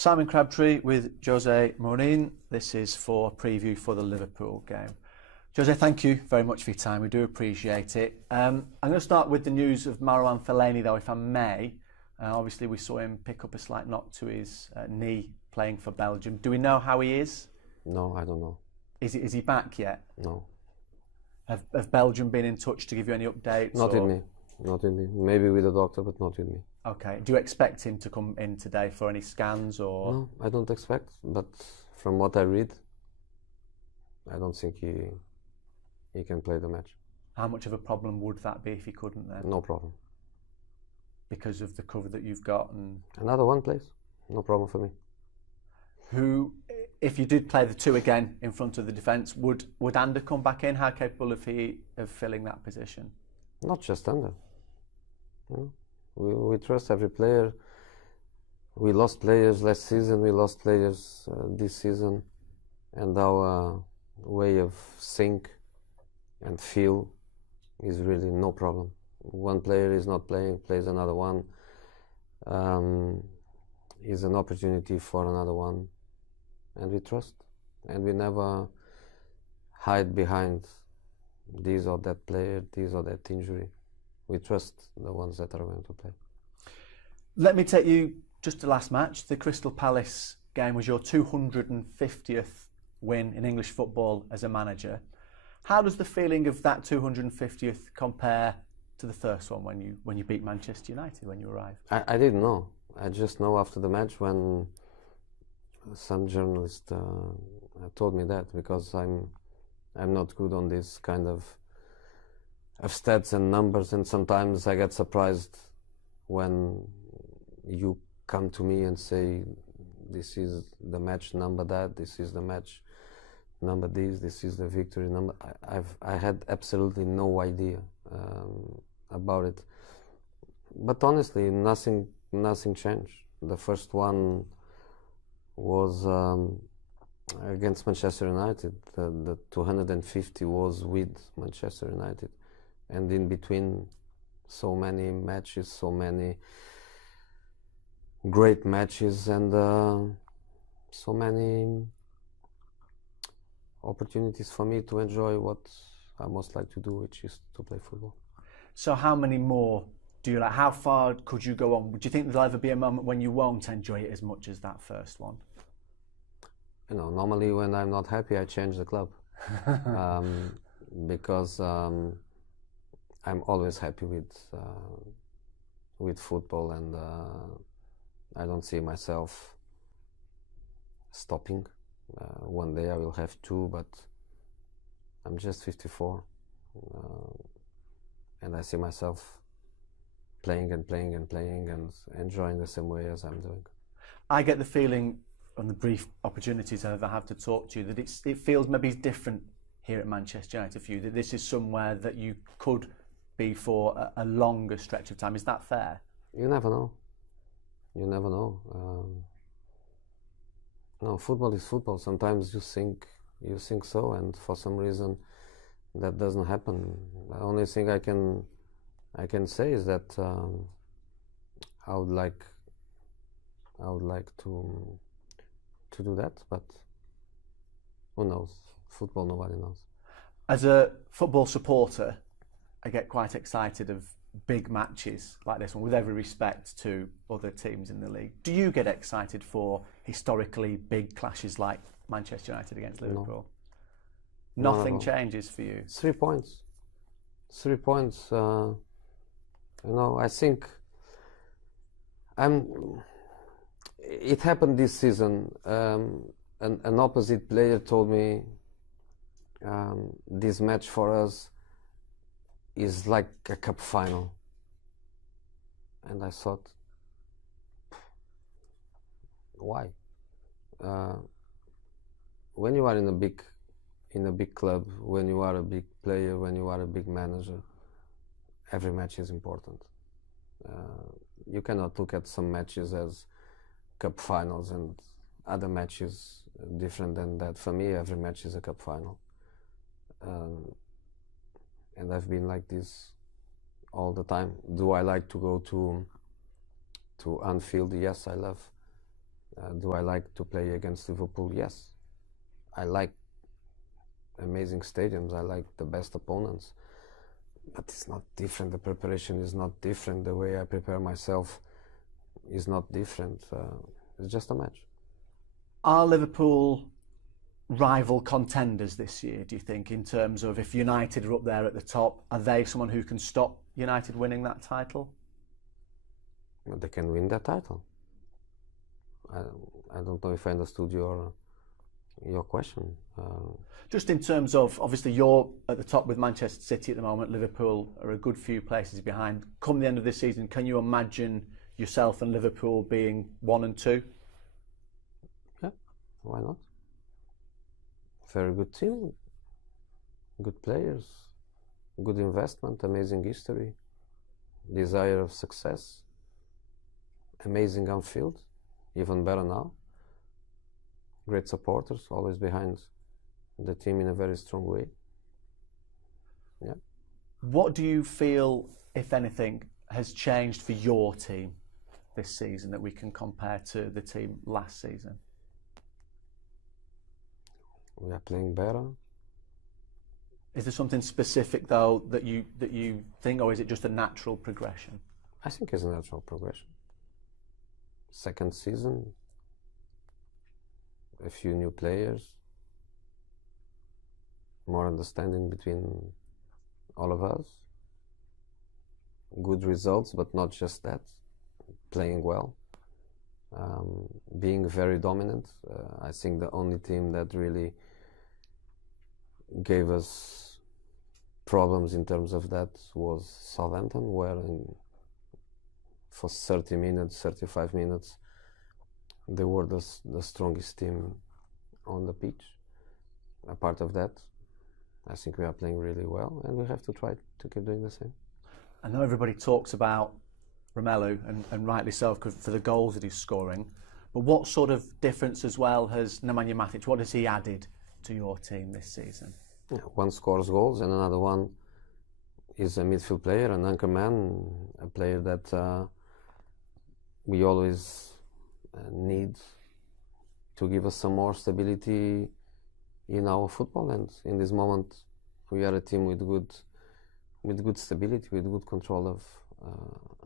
Simon Crabtree with Jose Mourinho. This is for preview for the Liverpool game. Jose, thank you very much for your time. We do appreciate it. I'm going to start with the news of Marouane Fellaini, though, if I may. Obviously, we saw him pick up a slight knock to his knee playing for Belgium. Do we know how he is? No, I don't know. Is he back yet? No. Have Belgium been in touch to give you any updates? Not with me. Not with me. Maybe with the doctor, but not with me. Okay. Do you expect him to come in today for any scans or? No, I don't expect. But from what I read, I don't think he can play the match. How much of a problem would that be if he couldn't then? No problem. Because of the cover that you've got and another one plays. No problem for me. Who, if you did play the two again in front of the defence, would Ander come back in? How capable of he of filling that position? Not just Ander. We trust every player. We lost players last season. We lost players this season, and our way of think and feel is really no problem. One player is not playing, plays another one. Is an opportunity for another one, and we trust, and we never hide behind this or that player, this or that injury. We trust the ones that are going to play. Let me take you just to the last match. The Crystal Palace game was your 250th win in English football as a manager. How does the feeling of that 250th compare to the first one when you beat Manchester United when you arrived? I didn't know. I just know after the match when some journalist told me that, because I'm not good on this kind of stats and numbers, and sometimes I get surprised when you come to me and say this is the match number that, this is the match number this is the victory number. I had absolutely no idea about it, but honestly nothing changed. The first one was against Manchester United. The 250 was with Manchester United, and in between so many matches, so many great matches, and so many opportunities for me to enjoy what I most like to do, which is to play football. So how many more do you like? How far could you go on? Do you think there'll ever be a moment when you won't enjoy it as much as that first one? You know, normally when I'm not happy, I change the club. Because I'm always happy with football, and I don't see myself stopping. One day I will have to, but I'm just 54, and I see myself playing and playing and playing and enjoying the same way as I'm doing. I get the feeling on the brief opportunities I've ever had to talk to you that it feels maybe different here at Manchester United for you, that this is somewhere that you could be for a longer stretch of time. Is that fair? You never know. You never know. No, football is football. Sometimes you think so, and for some reason that doesn't happen. The only thing I can say is that I would like to do that, but who knows? Football, nobody knows. As a football supporter, I get quite excited of big matches like this one, with every respect to other teams in the league. Do you get excited for historically big clashes like Manchester United against Liverpool? No. Nothing changes for you? 3 points. 3 points. You know, I think it happened this season. An opposite player told me this match for us is like a cup final, and I thought, why? When you are in a big club, when you are a big player, when you are a big manager, every match is important. You cannot look at some matches as cup finals and other matches different than that. For me, every match is a cup final. And I've been like this all the time. Do I like to go to Anfield? Yes, I love. Do I like to play against Liverpool? Yes. I like amazing stadiums. I like the best opponents. But it's not different. The preparation is not different. The way I prepare myself is not different. It's just a match. Are Liverpool rival contenders this year, do you think, in terms of if United are up there at the top, are they someone who can stop United winning that title? Well, they can win that title. I don't know if I understood your question. Just in terms of, obviously you're at the top with Manchester City at the moment, Liverpool are a good few places behind. Come the end of this season, can you imagine yourself and Liverpool being 1 and 2? Yeah, why not? Very good team, good players, good investment, amazing history, desire of success, amazing on field, even better now. Great supporters, always behind the team in a very strong way. Yeah. What do you feel, if anything, has changed for your team this season that we can compare to the team last season? We are playing better. Is there something specific though that you think, or is it just a natural progression? I think it's a natural progression. Second season, a few new players, more understanding between all of us, good results, but not just that, playing well, being very dominant. I think the only team that really gave us problems in terms of that was Southampton, where for 30 minutes, 35 minutes, they were the strongest team on the pitch. Apart of that, I think we are playing really well, and we have to try to keep doing the same. I know everybody talks about Romelu, and rightly so, for the goals that he's scoring, but what sort of difference as well has Nemanja Matic, what has he added to your team this season? Yeah, one scores goals and another one is a midfield player, an anchor man, a player that we always need to give us some more stability in our football. And in this moment, we are a team with good stability, with good control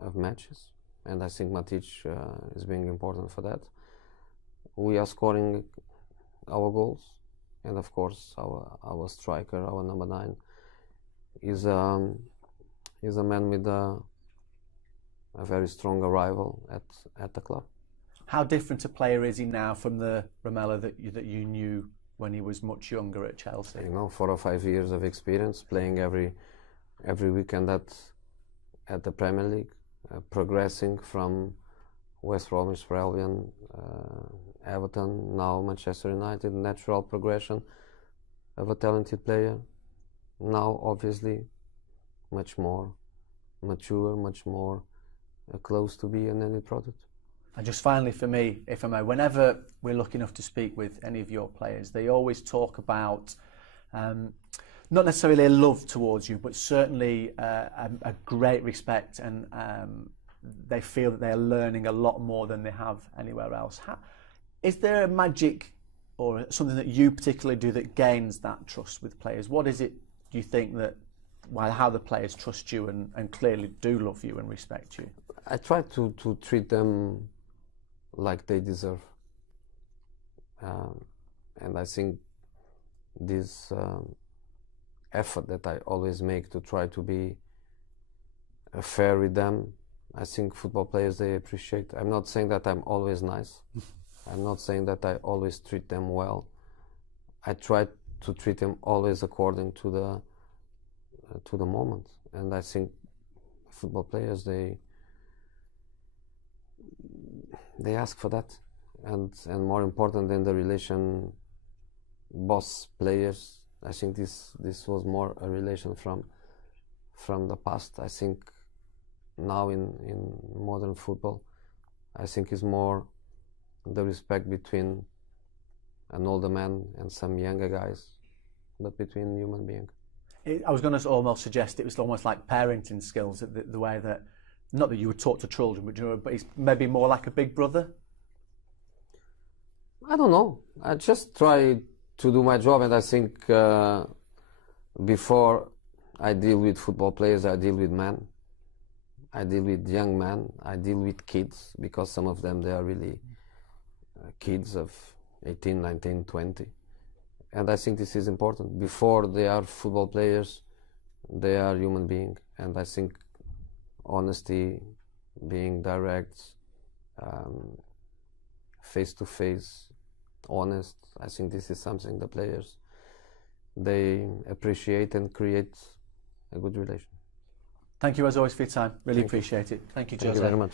of matches. And I think Matic is being important for that. We are scoring our goals, and of course our striker, our number 9, is a man with a very strong arrival at the club. How different a player is he now from the Romelu that you knew when he was much younger at Chelsea? 4 or 5 years of experience playing every weekend at the Premier League, progressing from West Bromwich, Albion, Everton, now Manchester United. Natural progression of a talented player. Now, obviously, much more mature, much more close to be an ended product. And just finally for me, if I may, whenever we're lucky enough to speak with any of your players, they always talk about not necessarily a love towards you, but certainly a great respect, and they feel that they're learning a lot more than they have anywhere else. Is there a magic or something that you particularly do that gains that trust with players? What is it, do you think, how the players trust you and clearly do love you and respect you? I try to treat them like they deserve. And I think this effort that I always make to try to be fair with them, I think football players, they appreciate. I'm not saying that I'm always nice. I'm not saying that I always treat them well. I try to treat them always according to the moment. And I think football players, they ask for that. And more important than the relation boss players, I think this was more a relation from the past. I think now in modern football, I think is more the respect between an older man and some younger guys, but between human beings. I was going to almost suggest it was almost like parenting skills, the way that, not that you would talk to children, but it's maybe more like a big brother. I don't know. I just try to do my job, and I think before I deal with football players, I deal with men. I deal with young men. I deal with kids, because some of them, they are really kids of 18, 19, 20. And I think this is important. Before they are football players, they are human beings. And I think honesty, being direct, face-to-face, honest, I think this is something the players, they appreciate and create a good relation. Thank you as always for your time. Really appreciate it. Thank you, Jose. Thank you very much.